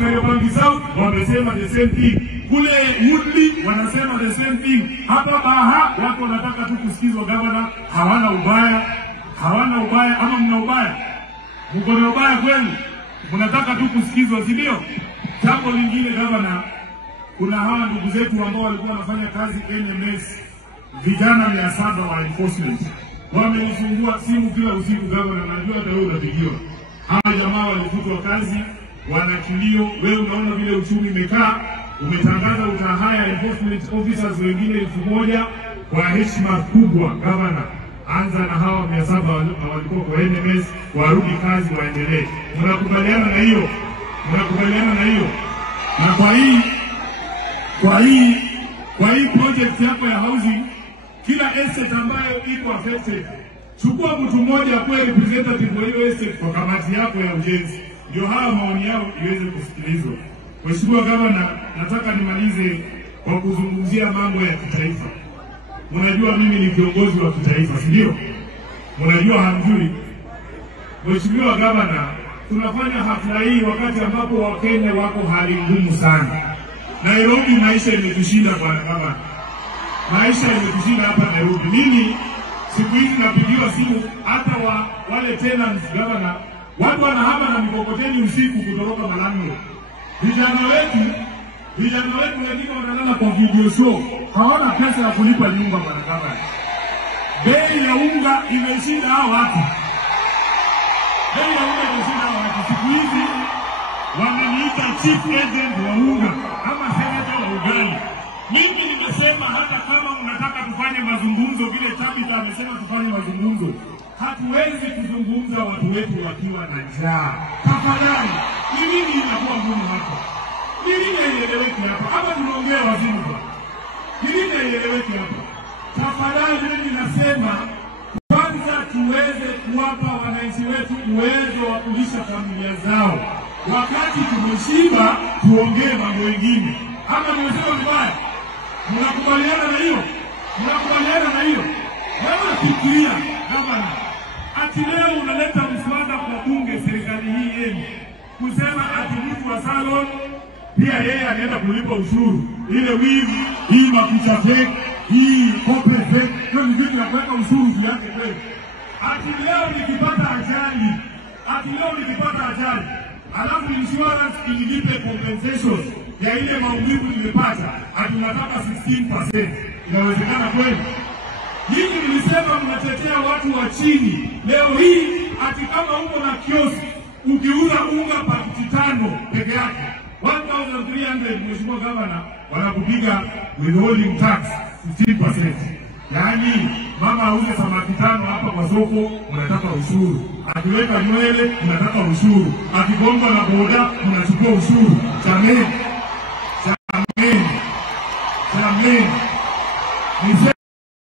Kariobangi South wamesema the same thing. Kule Woodley wanasema the same thing. Hapa Baha watu wanataka tu kusikizwa gavana, hawana ubaya. Hawana ubaya ama mna ubaya? Mko na ubaya kweli? Mnataka tu kusikizwa, si ndio? Jambo lingine gavana, kuna hawa ndugu zetu ambao walikuwa wanafanya kazi NMS, vijana 700 wa enforcement. Wamenisumbua simu kila usiku gavana, najua hata wewe unapigiwa. Hawa jamaa walifutwa kazi, wana kilio. Wewe unaona vile uchumi umekaa, umetangaza utahaya enforcement officers wengine 1000 kwa heshima kubwa. Gavana, anza na hawa 700 walikuwa kwa NMS, warudi kazi waendelee. Mnakubaliana na hiyo? Mnakubaliana na hiyo? Na kwa hii project yako ya housing, kila estate ambayo iko affected, chukua mtu mmoja kwa representative wa hiyo estate kwa kamati yako ya ujenzi, ndio hawa maoni yao iweze kusikilizwa. Mheshimiwa Gavana, nataka nimalize kwa kuzungumzia mambo ya kitaifa. Mnajua mimi ni kiongozi wa kitaifa, si ndio? Mnajua hamjui? Mheshimiwa Gavana, tunafanya hafla hii wakati ambapo Wakenya wako hali ngumu sana. Nairobi maisha imetushinda bwana Gavana. Maisha imetushinda hapa Nairobi. Mimi siku hizi napigiwa simu hata wale tenants Gavana, watu wanahama na mikokoteni usiku kutoroka malango. Vijana wetu wengine wanalala kwa video show. Hawana pesa ya kulipa nyumba bwana Gavana. Bei ya unga imeshinda hao watu. Bei ya unga imeshinda hao watu. Siku hizi wameniita chief agent wa unga ama senator wa ugali. Mimi nimesema hata kama mnataka tufanye mazungumzo vile Tabitha amesema tufanye mazungumzo, hatuwezi kuzungumza watu wetu wakiwa na njaa. Tafadhali, ni nini inakuwa ngumu hapa? Ni nini haieleweki hapa? Hapa tunaongea wazimu kwa. Ni nini haieleweki hapa? Tafadhali, mimi nasema kwanza tuweze kuwapa wananchi wetu uwezo wa kulisha familia zao. Wakati tumeshiba tuongee mambo mengine. Hapa nimesema vibaya. Mnakubaliana na hiyo? Mnakubaliana na hiyo? Wewe fikiria gavana, ati leo unaleta mswada kwa bunge serikali hii yenu kusema ati mtu wa salon pia yeye anaenda kulipa ushuru. Ile wivi, hii makucha fake, hii corporate fake, hiyo ni vitu ya kuweka ushuru juu yake kweli. Ati leo nikipata ajali, alafu insurance ilipe compensation ya ile maumivu nimepata, tunataka 16%. Inawezekana kweli? Hii nilisema mnatetea watu wa chini. Leo hii ati kama uko na kioski ukiuza unga pakiti 5 peke yake 1300, Mheshimiwa Gavana, wanakupiga withholding tax 15%. Yaani mama auze samaki 5 hapa kwa soko, mnataka ushuru. Akiweka nywele, mnataka ushuru. Akigonga na boda, mnachukua ushuru. Jamani,